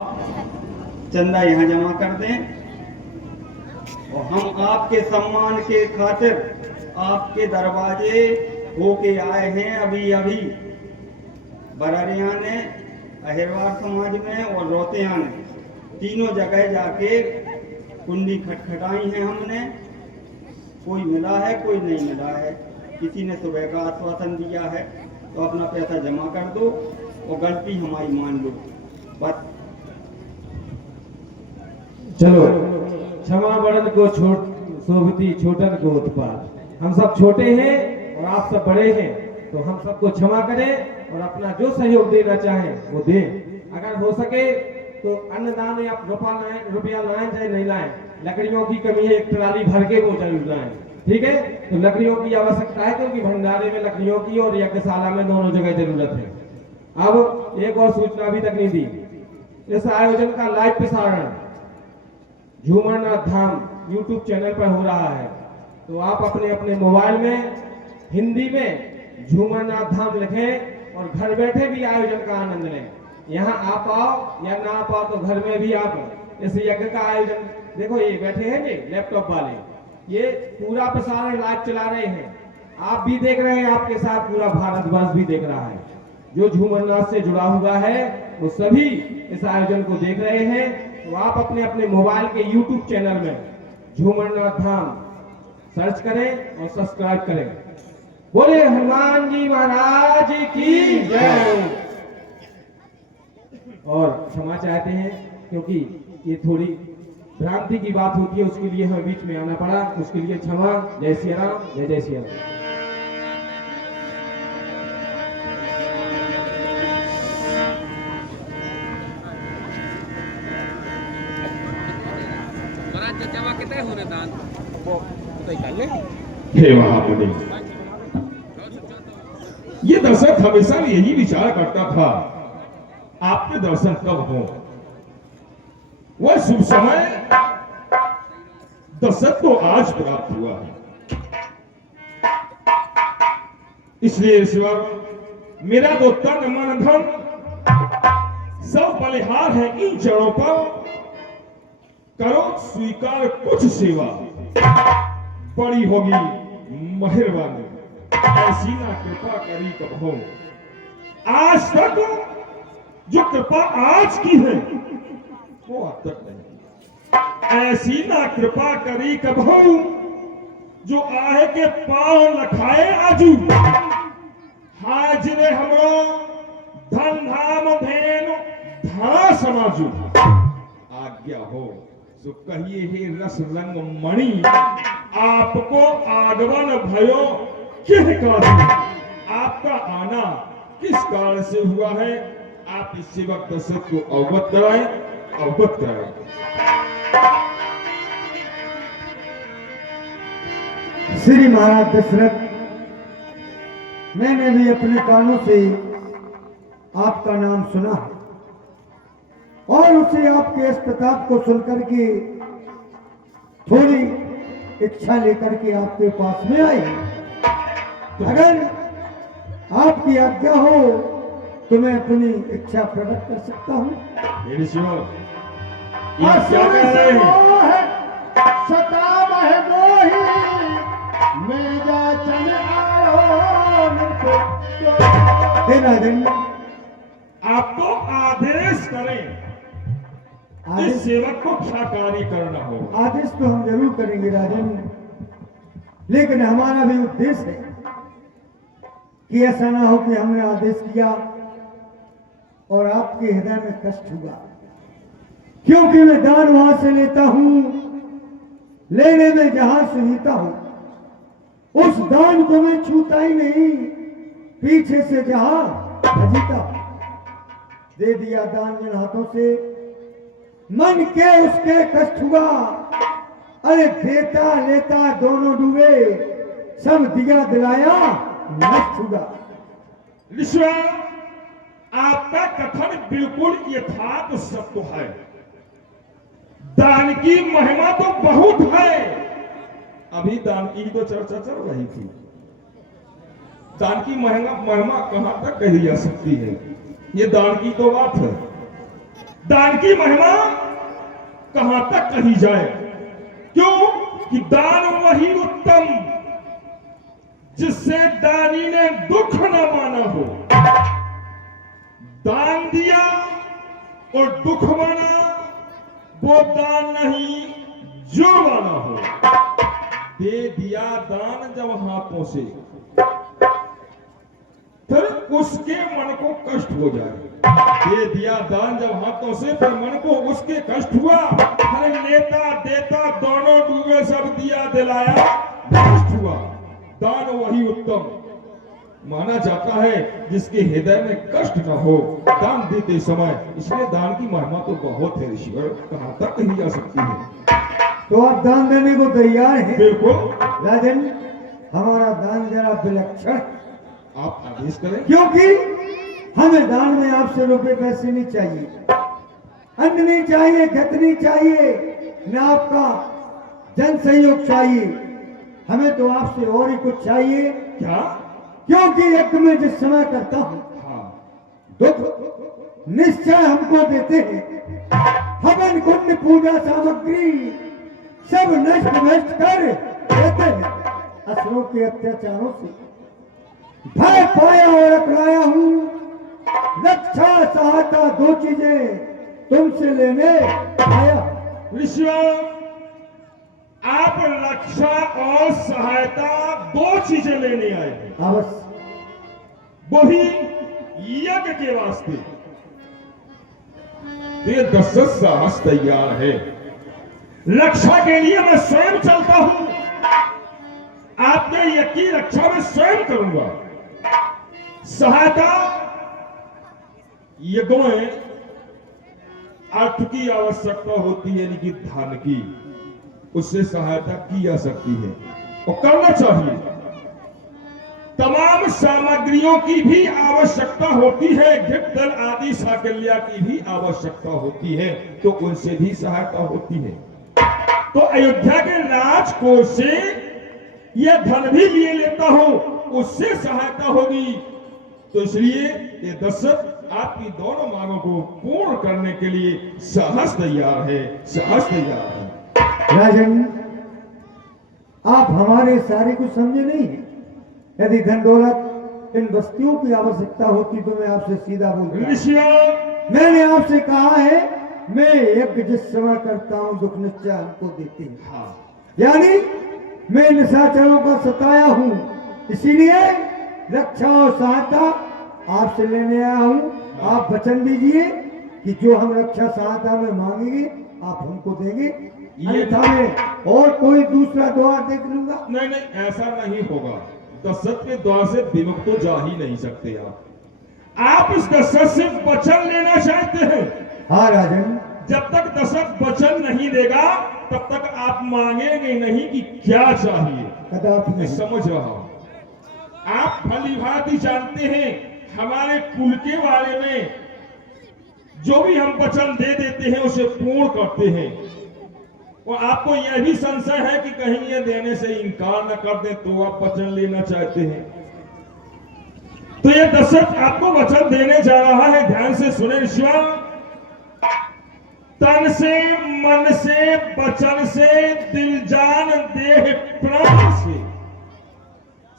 चंदा यहाँ जमा कर दें और हम आपके सम्मान के खातिर आपके दरवाजे होके आए हैं। अभी अभी बरारिया ने, अहिरवार समाज में और रोतिया ने तीनों जगह जाके कुंडी खटखटाई है हमने। कोई मिला है, कोई नहीं मिला है। किसी ने सुबह का आश्वासन दिया है तो अपना पैसा जमा कर दो और गलती हमारी मान लो बस। चलो क्षमा बड़न को छोट शोभती छोटन को उत्पाद। हम सब छोटे हैं और आप सब बड़े हैं, तो हम सबको क्षमा करें और अपना जो सहयोग देना चाहें वो दें। अगर हो सके तो अन्नदान या रुपया लाएं चाहे नहीं लाएं, लकड़ियों की कमी है, एक ट्राली भर के वो जरूर लाएं, ठीक है। तो लकड़ियों की आवश्यकता है क्योंकि भंडारे में लकड़ियों की और यज्ञशाला में दोनों जगह जरूरत है। अब एक और सूचना अभी तक नहीं दी, इस आयोजन का लाइव प्रसारण झूमरनाथ धाम YouTube चैनल पर हो रहा है। तो आप अपने अपने मोबाइल में हिंदी में झूमरनाथ धाम लिखें और घर बैठे भी आयोजन का आनंद लें। यहाँ आ पाओ या ना आ पाओ तो घर में भी आप इस यज्ञ का आयोजन देखो। ये बैठे हैं ये लैपटॉप वाले, ये पूरा प्रसारण लाइव चला रहे हैं। आप भी देख रहे हैं, आपके साथ पूरा भारतवर्ष भी देख रहा है। जो झूमरनाथ से जुड़ा हुआ है वो सभी इस आयोजन को देख रहे हैं। तो आप अपने अपने मोबाइल के YouTube चैनल में झूमरनाथ धाम सर्च करें और सब्सक्राइब करें। बोले हनुमान जी महाराज की जय। और क्षमा चाहते हैं क्योंकि ये थोड़ी भ्रांति की बात होती है, उसके लिए हमें बीच में आना पड़ा, उसके लिए क्षमा। जय श्री राम, जय जय श्री राम। हे महामुनि, ये दशरथ हमेशा यही विचार करता था आपके दर्शन कब हो। वह शुभ समय दशरथ को आज प्राप्त हुआ है। इसलिए ईश्वर मेरा तो तन मन धन सब बलिहार है इन चरणों पर। करो स्वीकार कुछ सेवा, बड़ी होगी मेहरबानी, ऐसी ना कृपा करी कबहो। आज तक जो कृपा आज की है वो अब तक नहीं। ऐसी ना कृपा करी कबहो जो आहे के पांव लखाए आजू। हाजरे हमरो धन धाम धेनु धरा समाजू। आज्ञा हो सो कहिए हे रस रंग मणि, आपको आगमन भयो किस कारण, आपका आना किस कारण से हुआ है, आप इस सेवक दशरथ को अवगत कराएं, अवगत कराएं। श्री महाराज दशरथ, मैंने भी अपने कानों से आपका नाम सुना है और उसे आपके इस प्रताप को सुनकर के थोड़ी इच्छा लेकर के आपके पास में आई। अगर आपकी आज्ञा हो तो मैं अपनी इच्छा प्रकट कर सकता हूँ। क्या कह रहे हैं? सताव है मोही मैं जाचन आयो। आप तो आदेश करें, इस सेवक को क्या कार्य करना हो। आदेश तो हम जरूर करेंगे राजन, लेकिन हमारा भी उद्देश्य है कि ऐसा ना हो कि हमने आदेश किया और आपके हृदय में कष्ट हुआ। क्योंकि मैं दान वहां से लेता हूं, लेने में जहां से जीता हूं, उस दान को मैं छूता ही नहीं, पीछे से जहां जीता दे दिया दान जिन हाथों से, मन के उसके कष्ट हुआ। अरे देता लेता दोनों डूबे, सब दिया दिलाया नष्ट हुआ। ऋषियों, आपका कथन बिल्कुल यथार्थ सत्य है। दान की महिमा तो बहुत है। अभी दान की तो चर्चा चल रही थी। दान की महिमा कहां तक कही जा सकती है, ये दान की तो बात है। दान की महिमा कहां तक कही जाए। क्यों कि दान वही उत्तम जिससे दानी ने दुख न माना हो। दान दिया और दुख माना वो दान नहीं जो माना हो। दे दिया दान जब हाथों से, फिर उसके मन को कष्ट हो जाए। दे दिया दान जब हाथों से, फिर मन को उसके कष्ट हुआ। अरे लेता देता दोनों डूबे, सब दिया दिलाया कष्ट हुआ। दान वही उत्तम माना जाता है जिसके हृदय में कष्ट न हो दान देते समय। इसलिए दान की महिमा तो बहुत है ऋषिवर, कहां तक कही जा सकती है। तो आप दान देने को तैयार हैं? बिल्कुल। राजन, हमारा दान जरा विलक्षण है। आप आदेश करें। क्योंकि हमें दान में आपसे रुपए पैसे नहीं चाहिए, अन्न नहीं चाहिए, गत नहीं चाहिए, न आपका जन सहयोग चाहिए। हमें तो आपसे और ही कुछ चाहिए। क्या? क्योंकि यज्ञ में जिस समय करता हूं, हाँ। दुख निश्चय हमको देते हैं। हवन कुंड पूजा सामग्री सब नष्ट नष्ट कर देते हैं। असुरों के अत्याचारों से भय पाया और अकड़ाया हूं। रक्षा सहायता दो चीजें तुमसे लेने आया। ऋषिवर, आप रक्षा और सहायता दो चीजें लेने आए हैं, अवश्य। वही यज्ञ के वास्ते। ये दशरथ साहस तैयार है। रक्षा के लिए मैं स्वयं चलता हूं। आपके यज्ञ की रक्षा मैं स्वयं करूंगा। सहायता यज्ञों में अर्थ की आवश्यकता होती है, यानी कि धन की। उससे सहायता की जा सकती है और करना चाहिए। तमाम सामग्रियों की भी आवश्यकता होती है, घृत दल आदि साकल्या की भी आवश्यकता होती है, तो उनसे भी सहायता होती है। तो अयोध्या के राजकोष से यह धन भी लिए लेता हूं, उससे सहायता होगी। तो इसलिए ये दशरथ आपकी दोनों मांगों को पूर्ण करने के लिए साहस तैयार है, साहस तैयार है। राजन, आप हमारे सारे कुछ समझे नहीं हैं। यदि धन दौलत इन वस्तुओं की आवश्यकता होती तो मैं आपसे सीधा बोलता। ऋषियों, मैंने आपसे कहा है, मैं यज्ञ जिस समय करता हूं दुख निश्चय हमको देते हैं। हाँ, यानी मैं निशाचरों का सताया हूं, इसीलिए रक्षा और सहायता आपसे लेने आया हूं। आप वचन दीजिए कि जो हम रक्षा सहायता में मांगेंगे आप हमको देंगे, अन्यथा मैं और कोई दूसरा द्वार देख लूंगा। नहीं नहीं, ऐसा नहीं होगा। दशरथ के द्वार से विमुख तो जा ही नहीं सकते आप इस दशरथ से वचन लेना चाहते हैं। हाँ राजन, जब तक दशरथ वचन नहीं देगा तब तक आप मांगेंगे नहीं कि क्या चाहिए। कदापि मैं नहीं। समझ रहा हूं, आप भली भांति जानते हैं हमारे कुल के बारे में। जो भी हम वचन दे देते हैं उसे पूर्ण करते हैं। और आपको यह भी संशय है कि कहीं ये देने से इनकार न कर दें तो आप वचन लेना चाहते हैं। तो ये दशरथ आपको वचन देने जा रहा है, ध्यान से सुने ऋषिवर। तन से, मन से, वचन से, दिल जान देह प्राण से,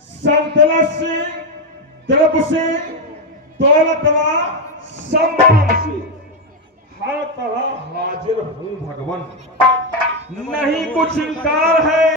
संतलत से, द्रव्य से, दौलत व सम्मान से हर तरह हाजिर हूं भगवान। नहीं कुछ इनकार है।